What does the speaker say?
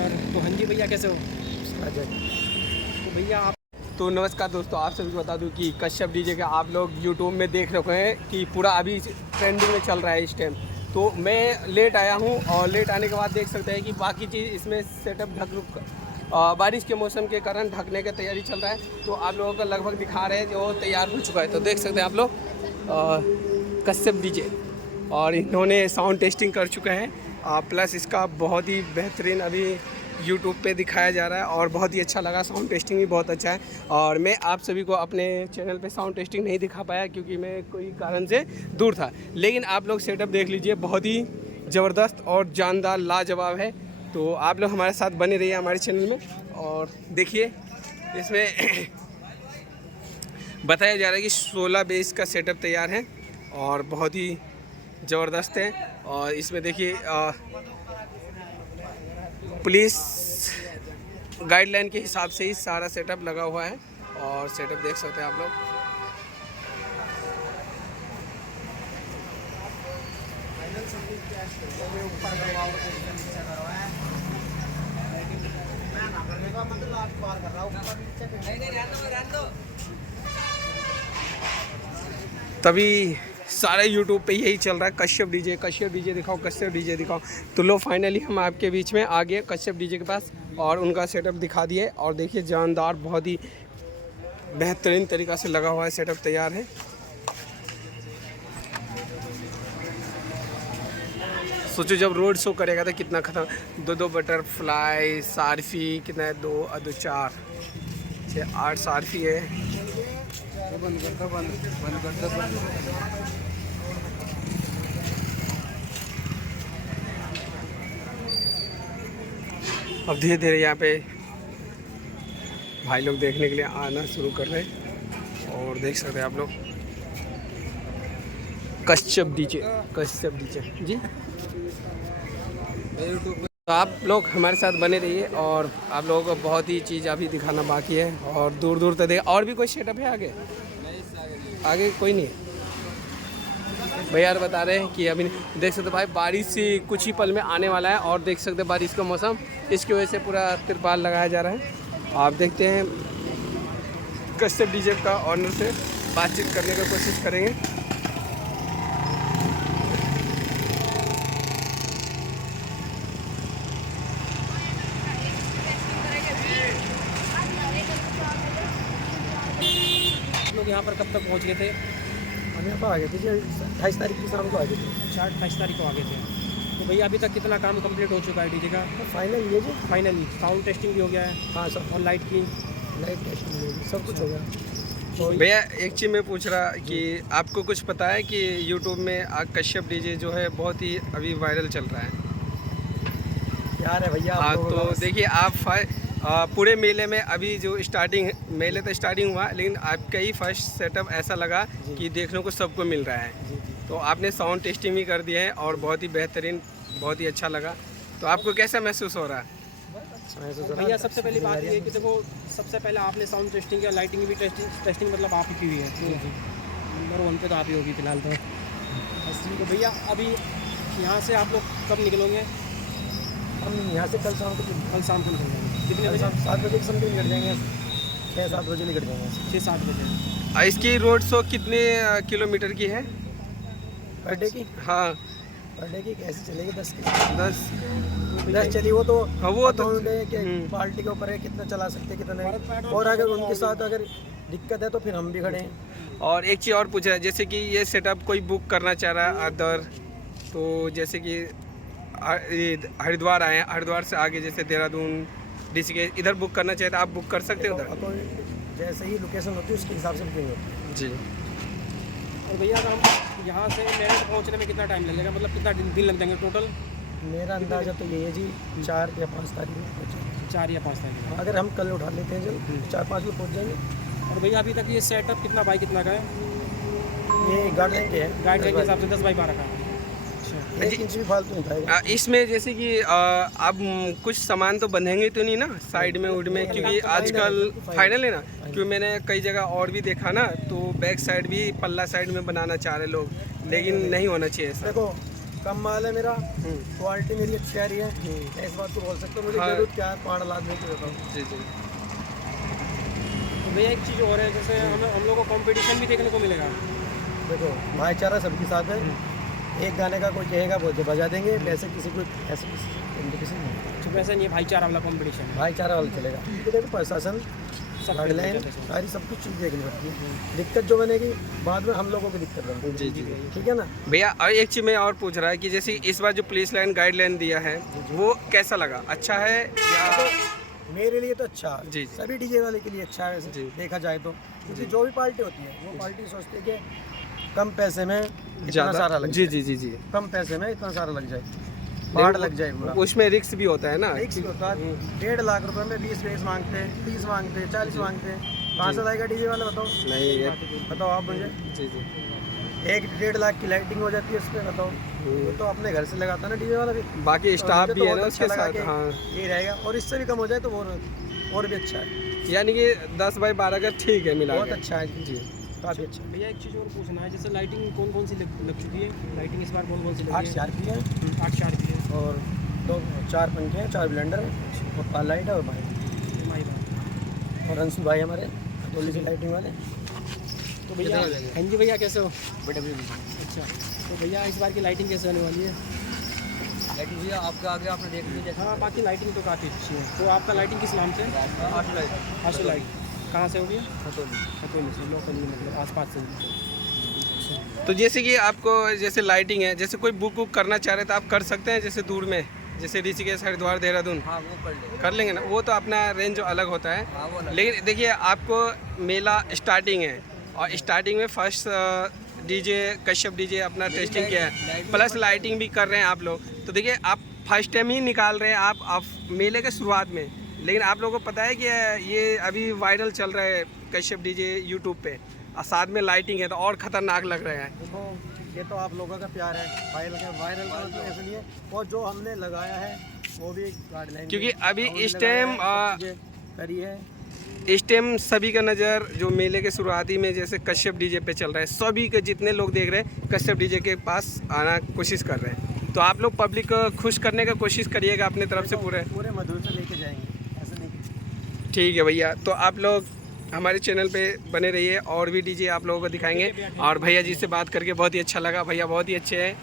Honour. तो हाँ जी भैया, कैसे हो? अजय। तो भैया आप तो नमस्कार दोस्तों, आप सभी को बता दूं कि कश्यप डीजे का आप लोग यूट्यूब में देख रहे हैं कि पूरा अभी ट्रेंडिंग में चल रहा है इस टाइम। तो मैं लेट आया हूं और लेट आने के बाद देख सकते हैं कि बाकी चीज़ इसमें सेटअप ढक रुक बारिश के मौसम के कारण ढकने की तैयारी चल रहा है। तो आप लोगों को लगभग दिखा रहे हैं जो तैयार हो चुका है। तो देख सकते हैं आप लोग कश्यप डीजे, और इन्होंने साउंड टेस्टिंग कर चुके हैं। प्लस इसका बहुत ही बेहतरीन अभी यूट्यूब पे दिखाया जा रहा है और बहुत ही अच्छा लगा। साउंड टेस्टिंग भी बहुत अच्छा है और मैं आप सभी को अपने चैनल पे साउंड टेस्टिंग नहीं दिखा पाया क्योंकि मैं कोई कारण से दूर था। लेकिन आप लोग सेटअप देख लीजिए, बहुत ही ज़बरदस्त और जानदार लाजवाब है। तो आप लोग हमारे साथ बने रहिए हमारे चैनल में और देखिए। इसमें बताया जा रहा है कि 16 बेस का सेटअप तैयार है और बहुत ही ज़बरदस्त है। और इसमें देखिए पुलिस गाइडलाइन के हिसाब से ही सारा सेटअप लगा हुआ है और सेटअप देख सकते हैं आप लोग। तभी सारे यूट्यूब पे यही चल रहा है, कश्यप डीजे दिखाओ, कश्यप डीजे दिखाओ। तो लो फाइनली हम आपके बीच में आ गए कश्यप डीजे के पास और उनका सेटअप दिखा दिए। और देखिए जानदार, बहुत ही बेहतरीन तरीक़ा से लगा हुआ है, सेटअप तैयार है। सोचो जब रोड शो करेगा तो कितना खतरनाक। दो बटरफ्लाई सारफी, कितना है, 2 2 4 6 8 सारफी है। बंद कर दो। अब धीरे धीरे यहाँ पे भाई लोग देखने के लिए आना शुरू कर रहे हैं और देख सकते हैं आप लोग कश्यप डीजे जी। तो आप लोग हमारे साथ बने रहिए और आप लोगों को बहुत ही चीज़ अभी दिखाना बाकी है और दूर दूर तक देख। और भी कोई सेटअप है आगे कोई नहीं है भैया। यार बता रहे हैं कि अभी देख सकते भाई, बारिश कुछ ही पल में आने वाला है और देख सकते बारिश का मौसम, इसकी वजह से पूरा तिरपाल लगाया जा रहा है। आप देखते हैं कश्यप डीजे का ऑनर से बातचीत करने की कोशिश करेंगे। लोग यहाँ पर कब तक पहुँच गए थे? हम यहाँ पर आ गए थे जी 28 तारीख की शाम को आ गए थे। अच्छा, 28 तारीख को आ गए थे। तो भैया अभी तक कितना काम कंप्लीट हो चुका है डीजे का? तो फाइनल ये जी। फाइनली साउंड टेस्टिंग भी हो गया है? हाँ सब। और लाइट की? लाइट टेस्टिंग होगी, सब कुछ हो गया। तो भैया एक चीज़ मैं पूछ रहा कि आपको कुछ पता है कि यूट्यूब में कश्यप डीजे जो है बहुत ही अभी वायरल चल रहा है यार है भैया। हाँ, तो देखिए आप पूरे मेले में अभी जो मेले तो स्टार्टिंग हुआ, लेकिन आपका ही फर्स्ट सेटअप ऐसा लगा कि देखने को सबको मिल रहा है। तो आपने साउंड टेस्टिंग भी कर दिया है और बहुत ही बेहतरीन, बहुत ही अच्छा लगा। तो आपको कैसा महसूस हो रहा है? भैया सबसे पहली बात ये है कि देखो, सबसे पहले आपने साउंड टेस्टिंग या लाइटिंग भी टेस्टिंग मतलब आप ही की हुई है। तो नंबर 1 पे तो आप ही होगी फिलहाल तो। तो भैया अभी यहाँ से आप लोग कब निकलोगे? हम यहाँ से कल शाम को निकल कितने बजे? 7 बजे के समथिंग निकल जाएंगे। 6-7 बजे निकल जाएंगे। 6-7 बजे। इसकी रोड शो कितने किलोमीटर की है पर डे की? हाँ, पर डे की कैसे चलेगी? 10 चली वो तो हाँ, वो तो पार्टी के ऊपर है, कितना चला सकते कितना नहीं। और अगर उनके साथ अगर दिक्कत है तो फिर हम भी खड़े हैं। और एक चीज़ और पूछ रहा है, जैसे कि ये सेटअप कोई बुक करना चाह रहा है अदर, तो जैसे कि हरिद्वार आए हैं, हरिद्वार से आगे जैसे देहरादून, ऋषिकेश, इधर बुक करना चाहे तो आप बुक कर सकते हो उधर? जैसे ही लोकेशन होती है उसके हिसाब से बुकिंग होती है जी। और भैया अगर हम यहाँ से मेरठ पहुँचने में कितना टाइम लगेगा, मतलब कितना दिन लग जाएंगे टोटल? मेरा अंदाज़ा तो ये है जी 4 या 5 तारीख में पहुँचेंगे। 4 या 5 तारीख। अगर हम कल उठा लेते हैं जल्द 4-5 लोग पहुँच जाएंगे। और भैया अभी तक ये सेटअप कितना बाई कितना का है? ये गाइडलाइन के है, गाइडलाइन के हिसाब से 10 बाई 12 का। 1 इंच भी फालतू नहीं खाएगा। इसमें जैसे कि आप कुछ सामान तो बंधेंगे तो नहीं ना साइड में वुड में, क्योंकि आजकल फाइनल है ना, क्योंकि मैंने कई जगह और भी देखा ना, तो बैक साइड भी पल्ला साइड में बनाना चाह रहे लोग, लेकिन नहीं होना चाहिए ऐसा। देखो कम माल है मेरा, क्वालिटी मेरी अच्छी आ रही है, इस बात को बोल सकते हो। मुझे हाँ। जरूरत क्या है, 5 लाख में देता हूँ। जी जी। तो भैया एक चीज़ और है, जैसे हम लोगों को कंपटीशन भी देखने को मिलेगा। देखो भाईचारा सबके साथ है, एक गाने का कोई कहेगा वो तो बजा देंगे, वैसे किसी को ऐसे किसी नहीं, तो वैसा नहीं है भाईचारा वाला कंपटीशन। भाईचारा वाला चलेगा। क्योंकि देखो प्रशासन सब गाइडलाइन सारी सब कुछ चीज़ देखनी पड़ती है। दिक्कत जो बनेगी बाद में हम लोगों को दिक्कत बनेगी। जी जी। ठीक है ना भैया और एक चीज़ मैं और पूछ रहा है कि जैसे इस बार जो पुलिस लाइन गाइडलाइन दिया है वो कैसा लगा, अच्छा है या? मेरे लिए तो अच्छा है। जी। सभी डीजे वाले के लिए अच्छा है वैसे जी। देखा जाए तो, क्योंकि जो भी पार्टी होती है वो पार्टी सोचती है कि कम पैसे में इतना सारा लग जी जाए। जी जी जी। कम पैसे में इतना सारा लग जाए, पार्ट लग जाए पूरा। उसमें रिस्क भी होता है ना। एक सी होता है 1.5 लाख रुपए में 20 मांगते हैं, 30 मांगते हैं, 40 मांगते हैं। कहाँ से लाएगा डीजे वाला बताओ? नहीं ये बताओ आप मुझे। जी जी। 1-1.5 लाख की लाइटिंग हो जाती है उस पर, बताओ। वो तो अपने घर से लगाता है ना डीजे वाला भी। बाकी तो स्टाफ मुझे भी तो है ना बहुत उसके अच्छा लगा साथ। कि हाँ, ये रहेगा, और इससे भी कम हो जाए तो और भी अच्छा है, यानी कि 10 बाई 12 का ठीक है मिला बहुत के। अच्छा है जी। काफ़ी अच्छा। भैया एक चीज़ और पूछना है, जैसे लाइटिंग कौन कौन सी लग चुकी है? लाइटिंग इस बार कौन कौन सी लगी 8 है? शार्पी है 8 शार की है और 4 पंखे हैं, 4 ब्लेंडर है और 5 लाइट है और भाई माई बात। और अंशु भाई हमारे टोली से लाइटिंग वाले। तो भैया हाँ जी भैया कैसे हो? अच्छा, तो भैया इस बार की लाइटिंग कैसे होने वाली है? लाइटिंग भैया आपका आगे आपने देख ली हाँ बाकी लाइटिंग तो काफ़ी अच्छी है। तो आपका लाइटिंग किस नाम से? आशु लाइट। कहाँ से हो भैया? खतौली से, लोकल ही मतलब आसपास से ही। तो जैसे कि आपको जैसे लाइटिंग है, जैसे कोई बुक करना चाह रहे तो आप कर सकते हैं, जैसे दूर में जैसे ऋषिकेश हरिद्वार देहरादून हाँ वो कर लेंगे ना, वो तो अपना रेंज अलग होता है। लेकिन देखिए आपको मेला स्टार्टिंग है और स्टार्टिंग में फर्स्ट डीजे कश्यप डीजे अपना टेस्टिंग किया है, प्लस लाइटिंग भी कर रहे हैं आप लोग। तो देखिए आप फर्स्ट टाइम ही निकाल रहे हैं आप मेले के शुरुआत में, लेकिन आप लोगों को पता है कि ये अभी वायरल चल रहा है कश्यप डीजे यूट्यूब पे, और साथ में लाइटिंग है तो और ख़तरनाक लग रहे हैं। देखो ये तो आप लोगों का प्यार है, वायरल का तो इसलिए, और जो हमने लगाया है वो भी गाइडलाइन, क्योंकि अभी इस टाइम करी है। इस टाइम सभी का नज़र जो मेले के शुरुआती में जैसे कश्यप डीजे पे चल रहा है, सभी के जितने लोग देख रहे हैं कश्यप डीजे के पास आना कोशिश कर रहे हैं। तो आप लोग पब्लिक को खुश करने का कोशिश करिएगा अपने तरफ से पूरे मधुर से लेके जाएंगे, ऐसा नहीं। ठीक है भैया। तो आप लोग हमारे चैनल पे बने रहिए, और भी डीजे आप लोगों को दिखाएंगे। और भैया जी से बात करके बहुत ही अच्छा लगा, भैया बहुत ही अच्छे हैं।